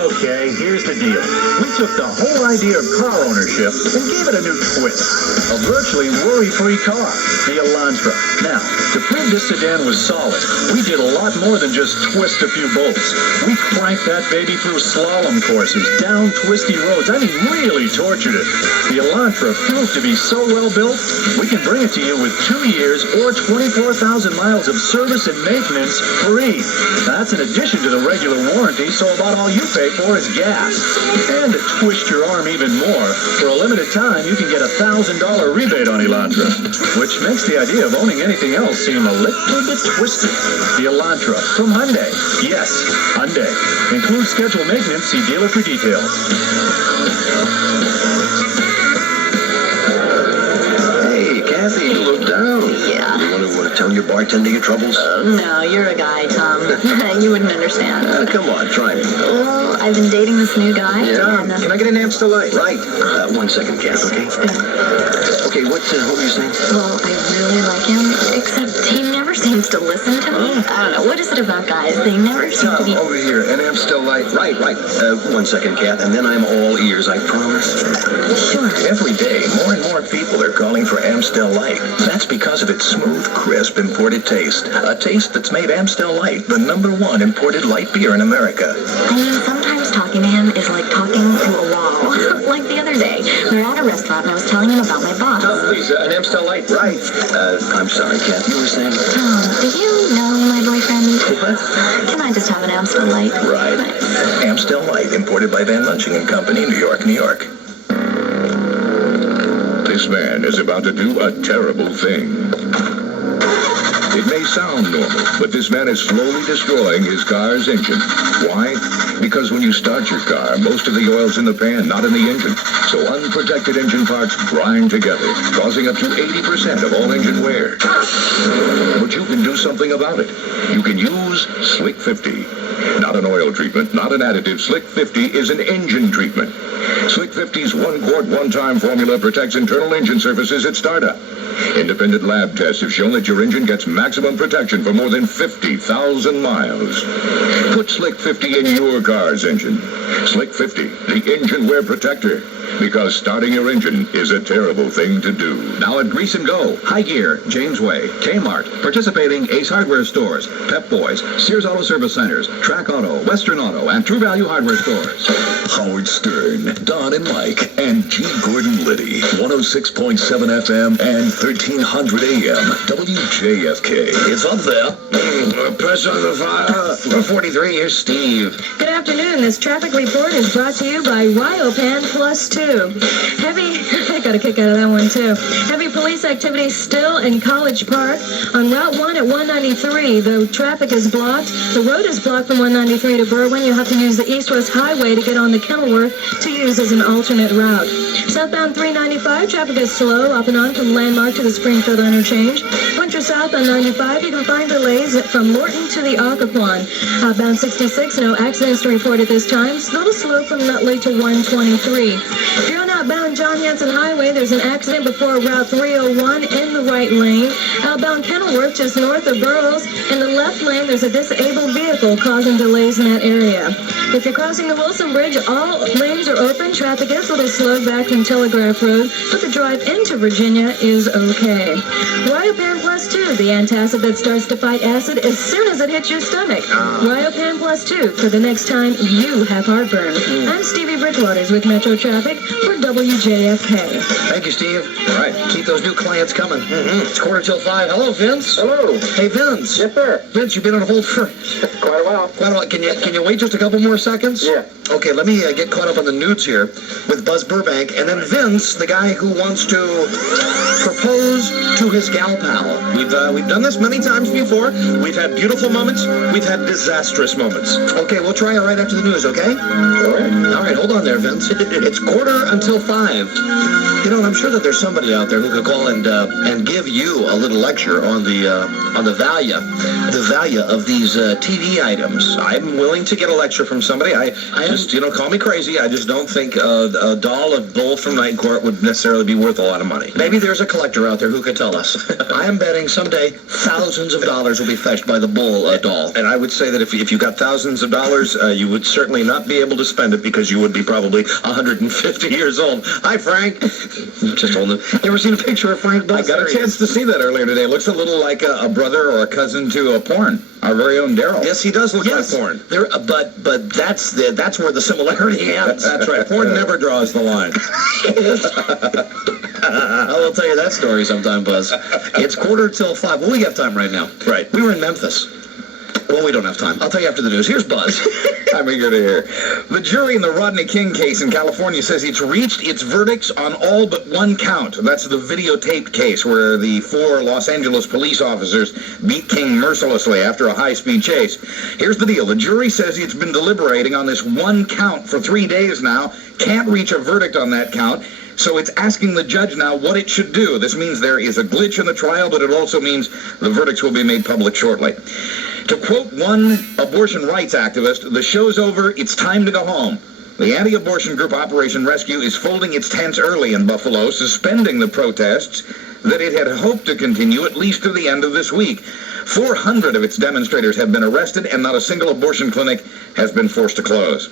Okay, here's the deal. We took the whole idea of car ownership and gave it a new twist. A virtually worry-free car, the Elantra. Now, to prove this sedan was solid, we did a lot more than just twist a few bolts. We cranked that baby through slalom courses, down twisty roads. I mean, really tortured it. The Elantra proved to be so well built, we can bring it to you with 2 years or 24,000 miles of service and maintenance free. That's in addition to the regular warranty, so about all you pay for is gas. And to twist your arm even more, for a limited time, you can get a $1,000 rebate on Elantra, which makes the idea of owning anything else seem a little bit twisted. The Elantra from Hyundai. Yes, Hyundai. Includes scheduled maintenance. See dealer for details. Hey, Kathy, you look down. Yeah. You want to tell your bartender your troubles? No, you're a guy, Tom. You wouldn't understand. Come on, try me. Well, I've been dating this new guy. Yeah. And, Can I get an Amstel Light? Right. 1 second, Kath, okay? Okay, what were you saying? Well, I really like him, except he never seems to listen to me. I don't know. What is it about guys? They never seem to be... Over here, an Amstel Light. Right. 1 second, Kath, and then I'm all ears, I promise. Sure. Every day, more and more people are calling for Amstel Light. That's because of its smooth, crisp, imported taste. A taste that's made Amstel Light the #1 imported light beer in America. I mean, sometimes talking to him is like talking to a wall. Like the other day, we were at a restaurant and I was telling him about my boss. Tom, please, an Amstel Light. Right. I'm sorry, Kath, you were saying? Tom, do you know my boyfriend? What? Can I just have an Amstel Light? Right. Amstel Light, imported by Van Munching and Company, New York, New York. This man is about to do a terrible thing. It may sound normal, but this man is slowly destroying his car's engine. Why? Because when you start your car, most of the oil's in the pan, not in the engine. So unprotected engine parts grind together, causing up to 80% of all engine wear. But you can do something about it. You can use Slick 50. Not an oil treatment, not an additive. Slick 50 is an engine treatment. Slick 50's 1 quart, 1-time formula protects internal engine surfaces at startup. Independent lab tests have shown that your engine gets maximum protection for more than 50,000 miles. Put Slick 50 in your car's engine. Slick 50, the engine wear protector. Because starting your engine is a terrible thing to do. Now at Grease and Go, High Gear, James Way, Kmart, participating Ace Hardware stores, Pep Boys, Sears Auto Service Centers, Track Auto, Western Auto, and True Value Hardware stores. Howard Stern, Don and Mike, and G. Gordon Liddy, 106.7 FM and 1300 AM, WJFK. It's up there. Press on the fire. 43, here's Steve. Good afternoon. This traffic report is brought to you by Ryopan Plus 2. Heavy, I got a kick out of that one too. Heavy police activity still in College Park. On Route 1 at 193, the traffic is blocked. The road is blocked from 193 to Berwyn. You'll have to use the East-West Highway to get on the Kenilworth to use as an alternate route. Southbound 395, traffic is slow off and on from Landmark to the Springfield interchange. Once you're south on 95, you can find delays from Morton to the Occoquan. Outbound 66, no accidents to report at this time. It's a little slow from Nutley to 123. If you're on outbound John Hanson Highway, there's an accident before Route 301 in the right lane. Outbound Kenilworth, just north of Burroughs, in the left lane, there's a disabled vehicle causing delays in that area. If you're crossing the Wilson Bridge, all lanes are open. Traffic is a little slowed back from Telegraph Road, but the drive into Virginia is okay. Ryopan Plus 2, the antacid that starts to fight acid as soon as it hits your stomach. Ryopan Plus 2 for the next time you have heartburn. I'm Stevie Bridgewaters with Metro Traffic for WJFK. Thank you, Steve. All right, keep those new clients coming. It's 4:45. Hello, Vince. Hello. Hey, Vince. Yes, sir. Vince, you've been on hold for Quite a while. quite a while. Can you wait just a couple more seconds? Yeah. Okay, let me get caught up on the news here with Buzz Burbank, and then Vince, the guy who wants to propose to his gal pal. We've done this many times before. We've had beautiful moments. We've had disastrous moments. Okay, we'll try it right after the news, okay? All right. All right, hold on there, Vince. It's 5:15. You know, I'm sure that there's somebody out there who could call and give you a little lecture on the value of these TV items. I'm willing to get a lecture from somebody. I just, call me crazy. I just don't think a doll of Bull from Night Court would necessarily be worth a lot of money. Maybe there's a collector out there who could tell us. I am betting someday thousands of dollars will be fetched by the Bull doll. And I would say that if you got thousands thousands of dollars, you would certainly not be able to spend it because you would be probably 150 years old. Hi, Frank. Just holding it. You ever seen a picture of Frank Buzz? I got a chance to see that earlier today. Looks a little like a brother or a cousin to a porn. Our very own Daryl. Yes, he does look like porn. There, but that's where the similarity ends. That's right. Porn never draws the line. I will tell you that story sometime, Buzz. It's 4:45. Well, we have time right now. Right. We were in Memphis. Well, we don't have time. I'll tell you after the news. Here's Buzz. I'm eager to hear. The jury in the Rodney King case in California says it's reached its verdicts on all but one count. That's the videotaped case where the 4 Los Angeles police officers beat King mercilessly after a high-speed chase. Here's the deal. The jury says it's been deliberating on this one count for 3 days now, can't reach a verdict on that count, so it's asking the judge now what it should do. This means there is a glitch in the trial, but it also means the verdicts will be made public shortly. To quote one abortion rights activist, the show's over, it's time to go home. The anti-abortion group Operation Rescue is folding its tents early in Buffalo, suspending the protests that it had hoped to continue at least to the end of this week. 400 of its demonstrators have been arrested, and not a single abortion clinic has been forced to close.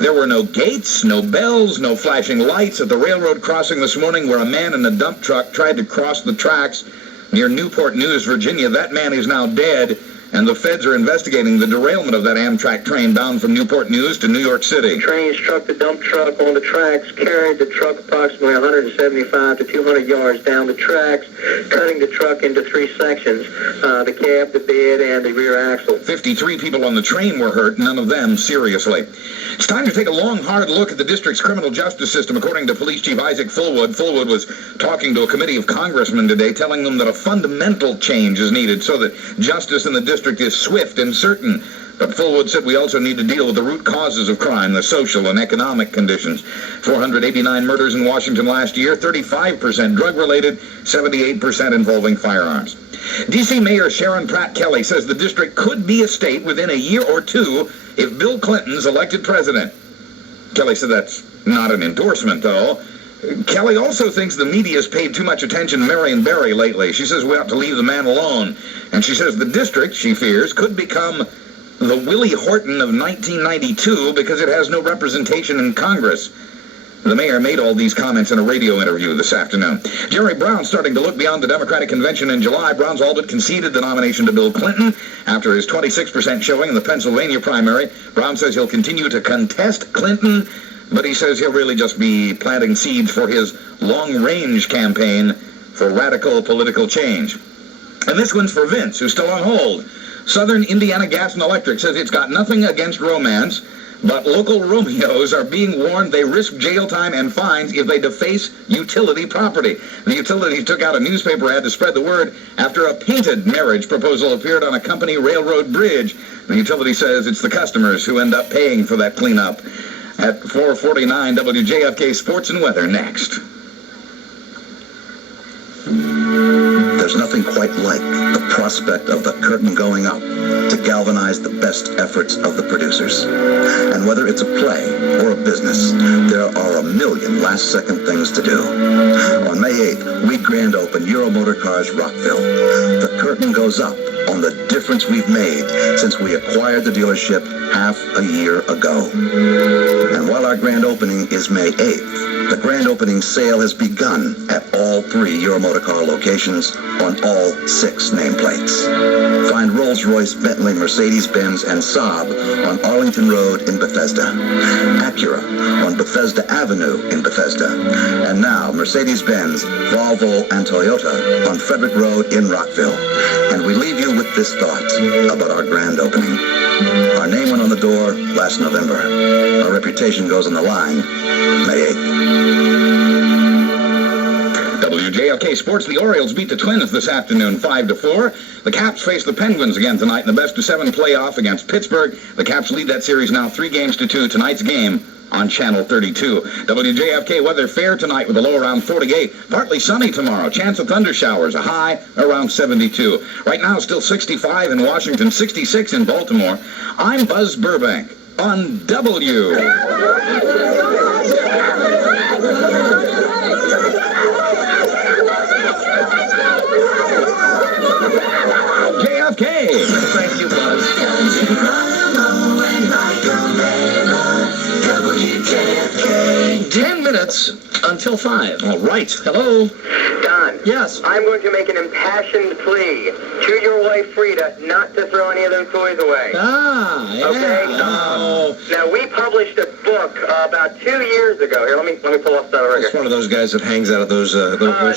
There were no gates, no bells, no flashing lights at the railroad crossing this morning where a man in a dump truck tried to cross the tracks near Newport News, Virginia. That man is now dead, and the feds are investigating the derailment of that Amtrak train bound from Newport News to New York City. Train struck the dump truck on the tracks, carried the truck approximately 175 to 200 yards down the tracks, cutting the truck into 3 sections, the cab, the bed, and the rear axle. 53 people on the train were hurt, none of them seriously. It's time to take a long, hard look at the district's criminal justice system, according to Police Chief Isaac Fullwood. Fullwood was talking to a committee of congressmen today, telling them that a fundamental change is needed so that justice in the district is swift and certain. But Fullwood said we also need to deal with the root causes of crime, the social and economic conditions. 489 murders in Washington last year, 35% drug-related, 78% involving firearms. D.C. Mayor Sharon Pratt Kelly says the district could be a state within a year or two if Bill Clinton's elected president. Kelly said that's not an endorsement, though. Kelly also thinks the media's paid too much attention to Marion Barry lately. She says we ought to leave the man alone. And she says the district, she fears, could become the Willie Horton of 1992 because it has no representation in Congress. The mayor made all these comments in a radio interview this afternoon. Jerry Brown starting to look beyond the Democratic convention in July. Brown's all but conceded the nomination to Bill Clinton after his 26% showing in the Pennsylvania primary. Brown says he'll continue to contest Clinton, but he says he'll really just be planting seeds for his long-range campaign for radical political change. And this one's for Vince, who's still on hold. Southern Indiana Gas and Electric says it's got nothing against romance, but local Romeos are being warned they risk jail time and fines if they deface utility property. The utility took out a newspaper ad to spread the word after a painted marriage proposal appeared on a company railroad bridge. The utility says it's the customers who end up paying for that cleanup. At 4:49, WJFK Sports and Weather next. There's nothing quite like the prospect of the curtain going up to galvanize the best efforts of the producers. And whether it's a play or a business, there are a million last-second things to do. On May 8th, we grand open Euro Motor Cars Rockville. The curtain goes up on the difference we've made since we acquired the dealership half a year ago. And while our grand opening is May 8th, the grand opening sale has begun at all 3 Euro Motor Car locations on all 6 nameplates. Find Rolls-Royce, Bentley, Mercedes-Benz, and Saab on Arlington Road in Bethesda. Acura on Bethesda Avenue in Bethesda. And now Mercedes-Benz, Volvo, and Toyota on Frederick Road in Rockville. And we leave you with this thought about our grand opening. Our name went on the door last November. Our reputation goes on the line May 8th. WJFK Sports, the Orioles beat the Twins this afternoon 5-4. The Caps face the Penguins again tonight in the best-of-7 playoff against Pittsburgh. The Caps lead that series now 3-2. Tonight's game on Channel 32. WJFK weather fair tonight with a low around 48. Partly sunny tomorrow. Chance of thunder showers. A high around 72. Right now still 65 in Washington, 66 in Baltimore. I'm Buzz Burbank on W. JFK. Thank you, Buzz. That's until 5. All right. Hello? Don. Yes. I'm going to make an impassioned plea to your wife, Frida, not to throw any of those toys away. Ah, yeah. Okay. Oh, Now, we published a book about 2 years ago. Here, let me pull up the right it's here. one of those guys that hangs out at those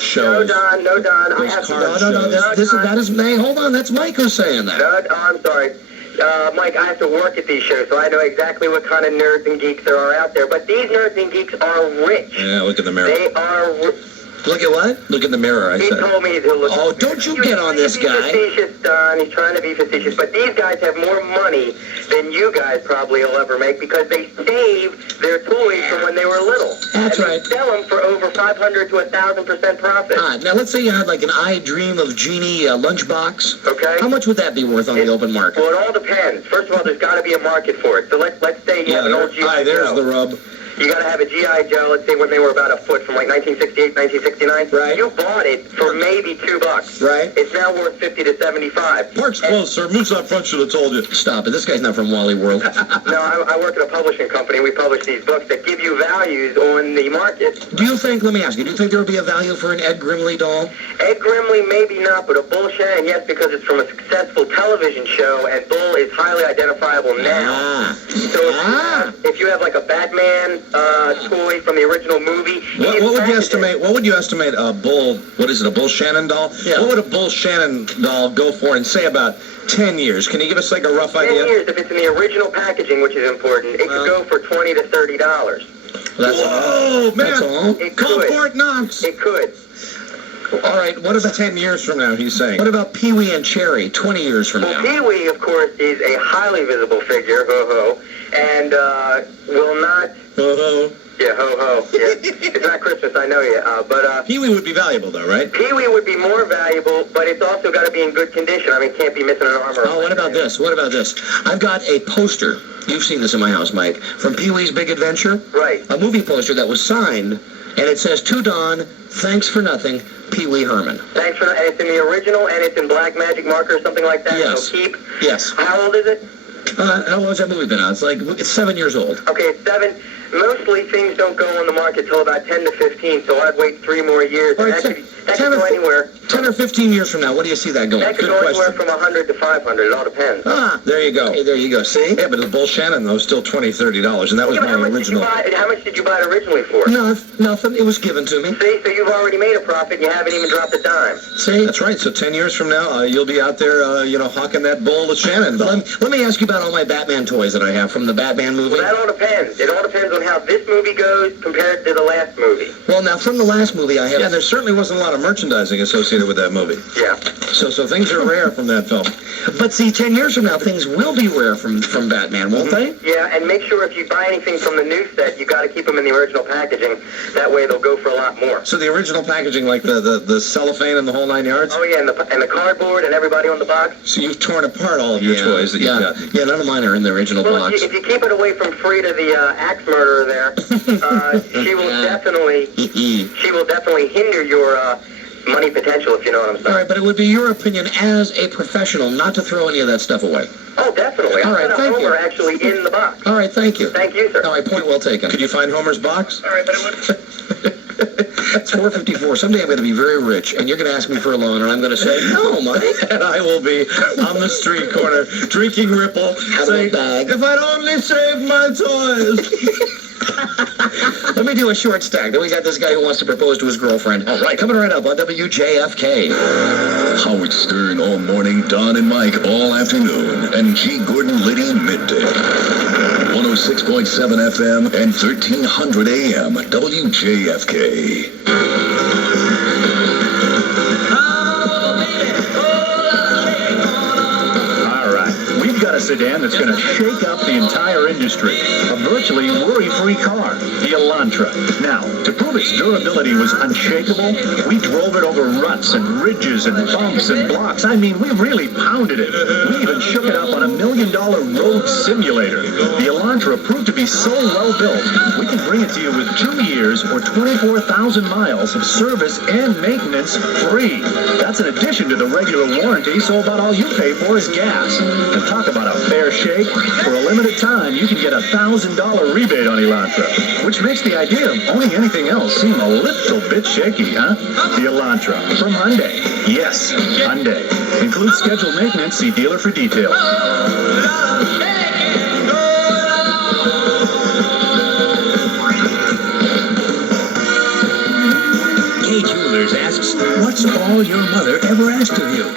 shows. No, Don. I Those have card No, shows. that is, hey, hold on, that's Mike who's saying that. No, I'm sorry. Mike, I have to work at these shows, so I know exactly what kind of nerds and geeks there are out there. But these nerds and geeks are rich. Yeah, look in the mirror. They are Look at what? Look in the mirror, I He said. told me to look. Oh, don't you get on this He's trying to guy. be facetious, Don. He's trying to be facetious. But these guys have more money than you guys probably will ever make because they save their toys from when they were little. That's and right. They sell them for over 500 to 1,000% profit. Ah, now let's say you had like an I Dream of Jeannie lunchbox. Okay. How much would that be worth on the open market? Well, it all depends. First of all, there's got to be a market for it. So let's say you have an old G.I. there's Joe. the rub. You got to have a G.I. Joe, let's say when they were about a foot from like 1968, 1969. Right. You bought it for maybe $2. Right. It's now worth 50 to 75. Park's closed, sir. Moose out front should have told you. Stop it. This guy's not from Wally World. No, I work at a publishing company. We publish these books that give you values on the market. Do you think, let me ask you, do you think there would be a value for an Ed Grimley doll? Ed Grimley, maybe not, but a Bull Shannon, yes, because it's from a successful television show, and Bull is highly identifiable now. So if you have like a Batman toy from the original movie, What would you estimate? What would you estimate a bull? What is it? A Bull Shannon doll? Yeah. What would a Bull Shannon doll go for in say about 10 years? Can you give us like a rough 10 idea? years, if it's in the original packaging, which is important, it could go for $20 to $30. That's Whoa, man! That's all? It Call could. Fort Knox. It could. All right. What about 10 years from now? He's saying. What about Pee Wee and Cherry 20 years from Well, now? Pee-wee, of course, is a highly visible figure, ho-ho, and will not... Oh, Yeah, ho-ho. Yeah. It's not Christmas, I know you. But Pee-wee would be valuable, though, right? Pee-wee would be more valuable, but it's also got to be in good condition. I mean, it can't be missing an arm or Oh, what about this? What about this? I've got a poster. You've seen this in my house, Mike. From Pee Wee's Big Adventure. Right. A movie poster that was signed, and it says, "To Don, thanks for nothing, Pee Wee Herman." Thanks for that. And it's in the original, and it's in black magic marker or something like that. Yes. So keep... Yes. How old is it? How long has that movie been out? It's 7 years old. Okay, it's 7. Mostly things don't go on the market till about 10 to 15, so I'd wait 3 more years. All right, That could go anywhere. 10 or 15 years from now, what do you see that going? That could Good go anywhere question. from 100 to 500. It all depends. Ah, There you go. hey, there you go. See? Yeah, but the Bull Shannon, though, is still $20, $30, and that was Yeah, but my original. how much did you buy it originally for? No, nothing. It was given to me. See, so you've already made a profit, and you haven't even dropped a dime. See? That's right. So 10 years from now, you'll be out there, hawking that Bull Shannon doll. Let me ask you about all my Batman toys that I have from the Batman movie. Well, that all depends. It all depends on how this movie goes compared to the last movie. Well, now, from the last movie, I have... Yeah, there certainly wasn't a lot of merchandising associated with that movie. Yeah. So things are rare from that film. But see, 10 years from now, things will be rare from Batman, won't they? Yeah, and make sure if you buy anything from the new set, you got to keep them in the original packaging. That way they'll go for a lot more. So the original packaging, like the cellophane and the whole 9 yards? Oh, yeah, and the cardboard and everybody on the box. So you've torn apart all of your toys that you've got. Yeah, none of mine are in the original Well, box. if you keep it away from Frida, the axe murderer there, she will definitely hinder your money potential, if you know what I'm saying. All right, but it would be your opinion as a professional not to throw any of that stuff away. Oh, definitely. All right, I put a thank you. Homer actually in the box. All right, thank you. Thank you, sir. All right, point well taken. Could you find Homer's box? All right, but it would... It's 4:54. Someday I'm going to be very rich, and you're going to ask me for a loan, and I'm going to say, no, Mike. And I will be on the street corner drinking Ripple, saying, bag. if I'd only saved my toys. Let me do a short stack. Then we got this guy who wants to propose to his girlfriend. All right, coming right up on WJFK. Howard Stern all morning, Don and Mike all afternoon, and G. Gordon Liddy midday. 106.7 FM and 1300 AM, WJFK. All right, we've got a sedan that's going to shake up the entire industry. A virtually worry-free car, the Elantra. Now, to prove its durability was unshakable, we drove it over ruts and ridges and bumps and blocks. I mean, we really pounded it. We even shook it up on a $1 million road simulator. The Elantra are proved to be so well built, we can bring it to you with 2 years or 24,000 miles of service and maintenance free. That's in addition to the regular warranty, so about all you pay for is gas. And talk about a fair shake. For a limited time, you can get a $1,000 rebate on Elantra, which makes the idea of owning anything else seem a little bit shaky, huh? The Elantra from Hyundai. Yes, Hyundai. Includes scheduled maintenance. See dealer for details. Kay Jewelers asks, what's all your mother ever asked of you?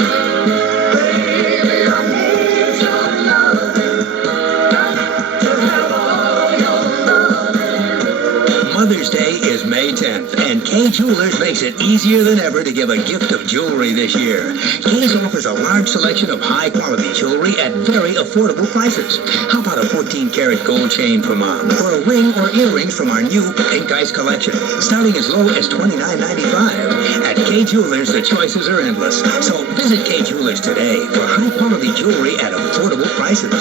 Mother's Day is May 10th, and Kay Jewelers makes it easier than ever to give a gift of jewelry this year. Kay's offers a large selection of high-quality jewelry at very affordable prices. How about a 14-karat gold chain for Mom, or a ring or earrings from our new Pink Ice collection, starting as low as $29.95. At Kay Jewelers, the choices are endless. So visit Kay Jewelers today for high-quality jewelry at affordable prices.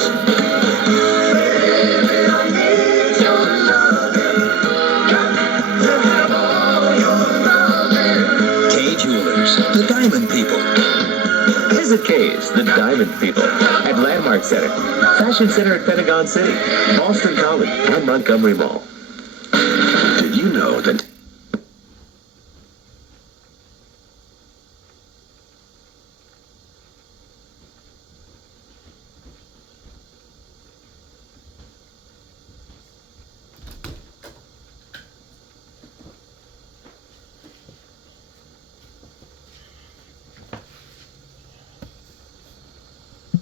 The Diamond People. Visit Kay's, the Diamond People, at Landmark Center, Fashion Center at Pentagon City, Boston College, and Montgomery Mall.